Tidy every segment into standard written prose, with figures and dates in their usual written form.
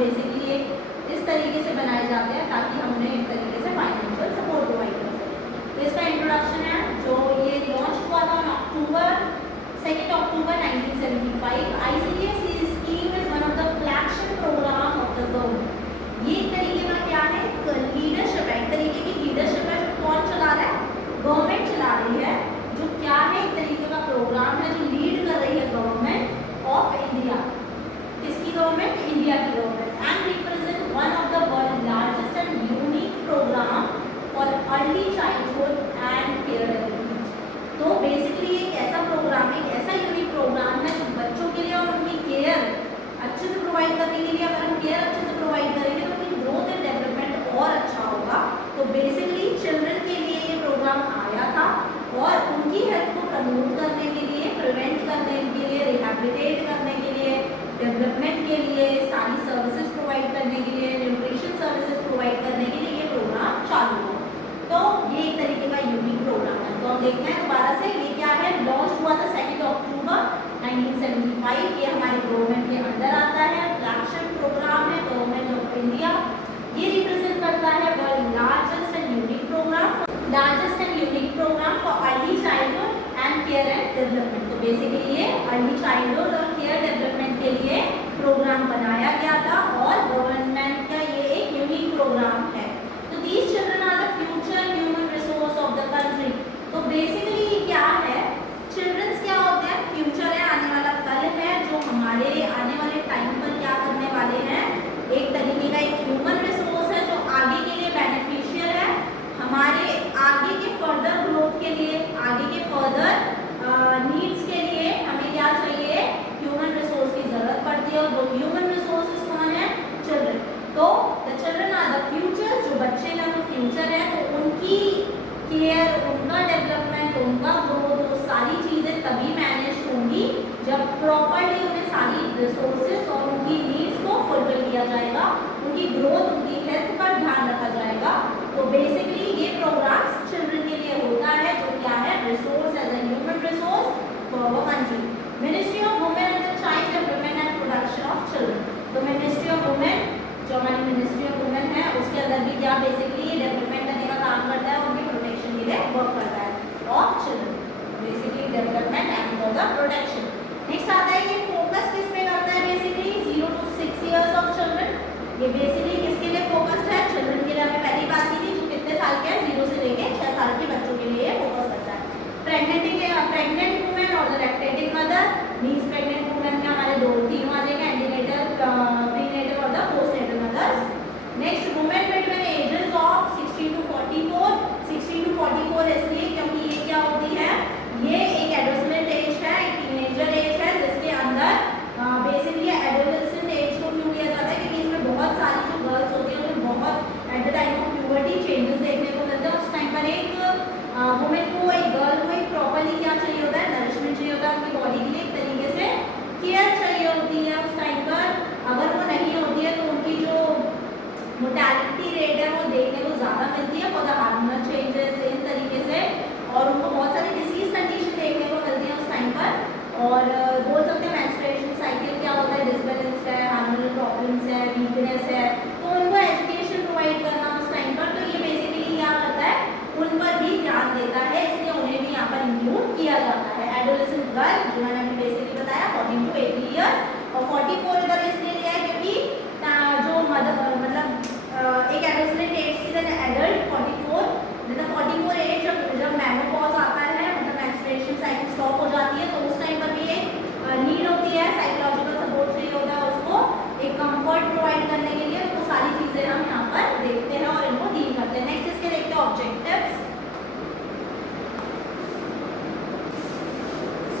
Basically ये इस तरीके से बनाए जाते हैं ताकि हम उन्हें एक तरीके से फाइनेंशियल सपोर्ट प्रोवाइड कर सकें। तो इसका इंट्रोडक्शन है जो ये लॉन्च हुआ था on October 1975। ICDS scheme is one of the flagship program of the government. ये एक तरीके का क्या है, लीडरशिप है, एक तरीके की लीडरशिप है जो कौन चला रहा है, गवर्नमेंट चला रही है। जो क्या है, एक तरीके का प्रोग्राम है जो लीड कर रही है गवर्नमेंट ऑफ इंडिया। किसकी गवर्नमेंट? इंडिया की government. And represent one of the world largest and unique program for early childhood and care development. तो बेसिकली एक ऐसा प्रोग्राम, एक ऐसा यूनिक प्रोग्राम है जो बच्चों के लिए और उनकी केयर अच्छे से प्रोवाइड करने के लिए, अगर हम केयर अच्छे से प्रोवाइड करेंगे तो उनकी ग्रोथ एंड डेवलपमेंट और अच्छा होगा। तो बेसिकली चिल्ड्रन के लिए ये प्रोग्राम आया था और उनकी हेल्थ को प्रमोट करने के लिए, प्रिवेंट करने के लिए, रिहैबिलिटेट करने के लिए, डेवलपमेंट के लिए, सारी सर्विसेज प्रोवाइड करने के लिए, न्यूट्रिशन सर्विसेज प्रोवाइड करने के लिए ये प्रोग्राम चालू हुआ। तो ये एक तरीके का यूनिक प्रोग्राम है। तो हम देखते हैं दोबारा से, ये क्या है, लॉन्च हुआ था 2 अक्टूबर 1975। ये हमारे गवर्नमेंट के अंदर आता है, फ्लैगशिप प्रोग्राम है गवर्नमेंट ऑफ इंडिया। ये रिप्रेजेंट करता है world largest and unique program for early childhood and care and development. तो बेसिकली ये अर्ली चाइल्डहुड और केयर डेवलपमेंट के लिए प्रोग्राम बनाया गया था और गवर्नमेंट का ये एक यूनिक प्रोग्राम है। तो these children are the future human resource of the country. तो बेसिकली ये क्या है, चिल्ड्रंस क्या होते हैं, फ्यूचर है, आने वाला कल है, जो हमारे आने वाले टाइम पर क्या करने वाले हैं, एक तरीके का एक ह्यूमन रिसोर्स है जो आगे के लिए बेनिफिशियल है, हमारे आगे के फर्दर ग्रोथ के लिए, आगे के फर्दर नीड्स के लिए हमें क्या चाहिए, ह्यूमन रिसोर्स की जरूरत पड़ती है। और वो ह्यूमन रिसोर्सेज कौन है, चिल्ड्रन। तो the children are the future, जो बच्चे हैं वो फ्यूचर है। तो उनकी केयर, उनका डेवलपमेंट, उनका ग्रोथ, वो सारी चीज़ें तभी मैनेज होंगी जब प्रॉपरली उन्हें सारी रिसोर्सेज और उनकी नीड्स को फुलफिल किया जाएगा, उनकी ग्रोथ, उनकी हेल्थ पर ध्यान रखा जाएगा। तो बेसिकली ये प्रोग्राम चिल्ड्रन के लिए होता है जो क्या है, resource as a human resource for our country. Ministry of women and the child development and production of children. तो मिनिस्ट्री ऑफ वुमेन, जो हमारी मिनिस्ट्री ऑफ वुमेन है, उसके अंदर भी क्या बेसिकली डेवलपमेंट करने का काम करता है, उनकी प्रोटेक्शन के लिए वर्क करता है of children, basically development and for the protection. Next आता है, ये फोकस किस पे करता है, basically 0 to 6 years of children. ये बेसिकली किसके लिए फोकस्ड है, चिल्ड्रन के लिए। हमने पहली बात की थी, जो कितने साल के हैं, 0 से लेके 6 साल के बच्चों के लिए फोकस करता है। प्रेग्नेंट वुमेन और the lactating mother, means pregnant women में हमारे तीनों आ जाएंगे, एंटीनेटल, प्रीनेटल और the postnatal mothers. Next, women between ages of 16 to 44। 16 to 44 इसलिए क्योंकि ये क्या होती है, ये एक एडोलेसेंट एज है, एक टीनेजर एज है, जिसके अंदर बेसिकली एडोलेसेंट एज को क्यों लिया जाता है, क्योंकि इसमें बहुत सारी जो गर्ल्स होती हैं उन्हें बहुत at the time of puberty changes देखने को मिलते हैं। उस टाइम पर एक वुमेन को, एक गर्ल को एक प्रॉपरली क्या चाहिए होता है, नरिशमेंट चाहिए होता है, उनकी बॉडी के लिए एक तरीके से केयर चाहिए होती है। उस टाइम पर अगर वो नहीं होती है तो उनकी जो मोर्टेलिटी रेट है वो देखने को ज़्यादा मिलती है for the hormonal changes in तरीके से, और उनको बहुत सारी डिसीज कंडीशन देखने को मिलती है उस टाइम पर। और बोल सकते हैं मेंस्ट्रुएशन साइकिल क्या होता है, डिसबैलेंस है, हार्मोनल प्रॉब्लम्स है, वीकनेस है, तो उनको एजुकेशन प्रोवाइड करना उस टाइम पर, तो ये बेसिकली क्या करता है, उन पर भी ध्यान देता है, इसलिए उन्हें भी यहाँ पर इंक्लूड किया जाता है। एडोलेसेंट गर्ल, जो मैंने अभी बेसिकली बताया 14 to 80 years, और 44 इधर इसलिए लिया है क्योंकि जो मदर मतलब एक एडोलेसेंट एज से देन एडल्ट 44, मतलब 44 एज जब मेनोपॉज आता है, मतलब मेंस्ट्रुएशन साइकिल स्टॉप हो जाती है, तो उस टाइम पर भी एक नीड होती है, साइकोलॉजिकल सपोर्ट चाहिए होता है उसको एक कंफर्ट प्रोवाइड करने के लिए। तो वो सारी चीज़ें हम यहाँ पर देखते हैं और इनको डील करते हैं। नेक्स्ट इसके देखते हैं ऑब्जेक्टिव्स।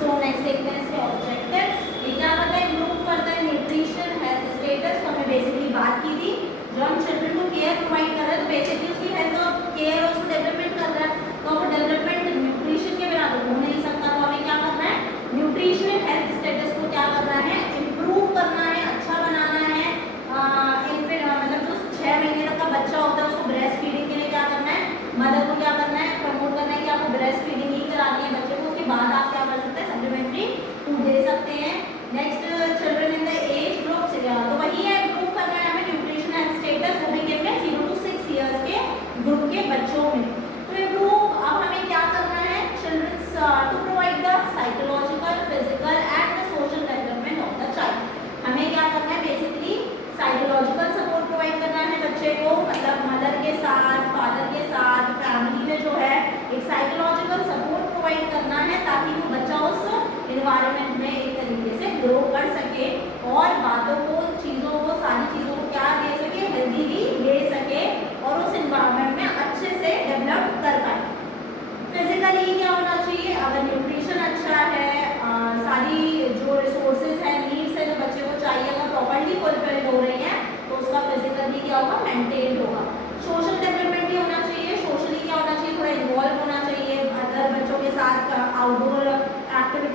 सो नेक्स्ट देखते हैं इसके ऑब्जेक्टिव्स। ये क्या करता है, इम्प्रूव करता है न्यूट्रिशन हेल्थ स्टेटस। तो हमने बेसिकली बात की थी, जो हम चिल्ड्रन को केयर प्रोवाइड कर रहे हैं तो बेसिकली उसकी हेल्थ और केयर और उसको डेवलपमेंट कर रहा है। तो वो डेवलपमेंट न्यूट्रिशन के बिना तो हो नहीं सकता, तो हमें क्या करना है, न्यूट्रिशन हेल्थ स्टेटस को क्या करना है, इम्प्रूव करना है, अच्छा बनाना है। मतलब जो 6 महीने तक का बच्चा होता है उसको ब्रेस्ट फीडिंग के लिए क्या करना है, मदर को क्या करना है, प्रमोट करना है कि आपको ब्रेस्ट फीडिंग ही करानी है बच्चे को। उसके बाद आप क्या कर सकते हैं, सप्लीमेंट्री फूड दे सकते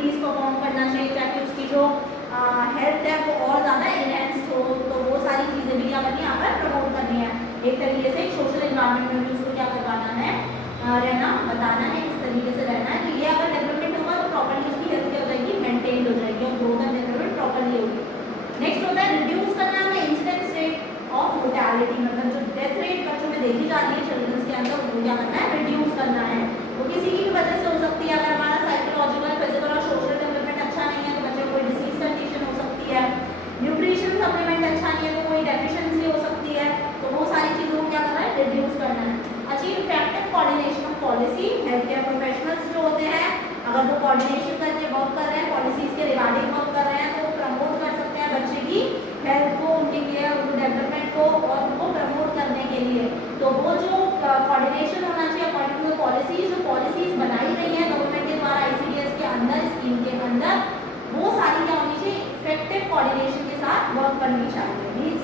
एक्टिविटीज़ परफॉर्म करना चाहिए ताकि उसकी जो हेल्थ है वो और ज़्यादा इनहेंस हो। तो वो सारी चीज़ें भी क्या करनी है, यहाँ पर प्रमोट करनी है। एक तरीके से सोशल इन्वायरमेंट में भी उसको क्या करवाना है, रहना बताना है, इस तरीके से रहना है। तो ये अगर डेवलपमेंट होगा तो प्रॉपर्ली उसकी हेल्थ क्या हो जाएगी, मेंटेन हो जाएगी और ग्रोथ एंड डेवलपमेंट प्रॉपर्ली होगी। नेक्स्ट होता है रिड्यूस करना है इंसिडेंस रेट ऑफ मोर्टेलिटी, मतलब जो डेथ रेट बच्चों में देखी जाती है चिल्ड्रंस के अंदर, उनको क्या करना है, रिड्यूस करना है। वो किसी की भी वजह से हो सकती है, अगर हमारा साइकोलॉजिकल, फिजिकल और सोशल डेवलपमेंट अच्छा नहीं है तो बच्चे को कोई डिसीज कंडीशन हो सकती है, न्यूट्रिशन सप्लीमेंट अच्छा नहीं है तो कोई डेफिशिएंसी हो सकती है। तो वो सारी चीज़ों को क्या करना है, रिड्यूस करना है। Achieve effective coordination of policy, health care professionals जो होते हैं अगर वो कोऑर्डिनेशन करके वर्क कर रहे हैं, पॉलिसीज के रिगार्डिंग वर्क कर रहे हैं, तो वो प्रमोट कर सकते हैं बच्चे की हेल्थ को, उनके केयर, उनके डेवलपमेंट को और उनको प्रमोट करने के लिए। तो वो जो कोऑर्डिनेशन होना चाहिए अकॉर्डिंग टू पॉलिसीज, जो पॉलिसीज बनाई गई है गवर्नमेंट के द्वारा ICDS के अंदर, स्कीम के अंदर, वो सारी क्या होनी चाहिए, इफेक्टिव कोऑर्डिनेशन के साथ वर्क करनी चाहिए। मीन्स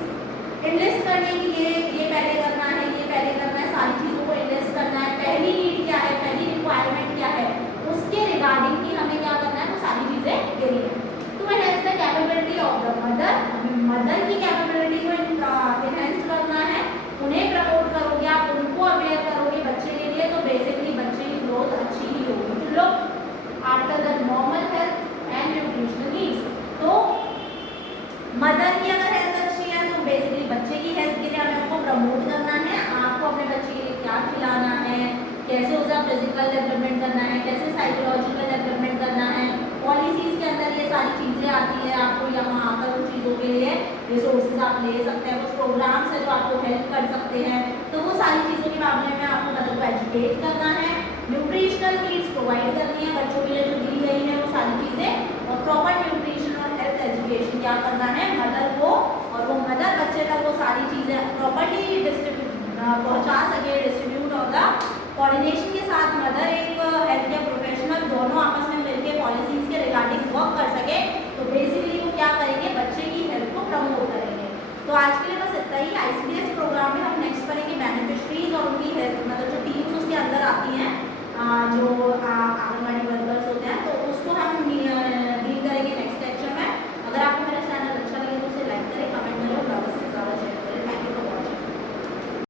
इनलिस्ट करने की ये पहले करना है, ये पहले करना है, सारी चीज़ों को इनलिस्ट करना है। पहली नीड क्या है, पहली रिक्वायरमेंट क्या है, उसके रिगार्डिंग ही हमें क्या करना है, वो सारी चीज़ें देनी है। तो enhance the capability of the mother, mother की कैपेबिलिटी को एनहेंस करना है, उन्हें प्रमोट करोगे आप, उनको अवेयर करोगे बच्चे के लिए, तो बेसिकली बच्चे की ग्रोथ अच्छी ही होगी। तो look after the normal health and nutritional needs, तो मदर की अगर हेल्थ अच्छी है तो बेसिकली बच्चे की हेल्थ के लिए हमें उनको प्रमोट करना है। आपको अपने बच्चे के लिए क्या खिलाना है, कैसे उसका फिजिकल डेवलपमेंट करना है, कैसे साइकोलॉजिकल डेवलपमेंट करना है, पॉलिसीज़ के अंदर ये सारी चीज़ें आती है। आपको यहाँ आकर उन चीज़ों के लिए रिसोर्सेज आप ले सकते हैं, कुछ प्रोग्राम्स है जो आपको हेल्प कर सकते हैं। तो वो सारी चीज़ों के मामले में आपको मदर को एजुकेट करना है, न्यूट्रिशनल नीड्स प्रोवाइड करनी है बच्चों के लिए जो दी गई है वो सारी चीज़ें, और प्रॉपर न्यूट्रिशन और हेल्थ एजुकेशन क्या करना है मदर को, और वो मदर बच्चे तक वो सारी चीज़ें प्रॉपर्ली पहुँचा सके, डिस्ट्रीब्यूट होगा। कोऑर्डिनेशन के साथ मदर एक हेल्थ केयर प्रोफेशनल दोनों आपस में मिलकर पॉलिसीज़ के रिगार्डिंग वर्क कर सके, तो बेसिकली वो क्या करेंगे, बच्चे की हेल्थ को प्रमोट करेंगे। तो आज के लिए बस इतना ही। ICDS प्रोग्राम में हम नेक्स्ट करेंगे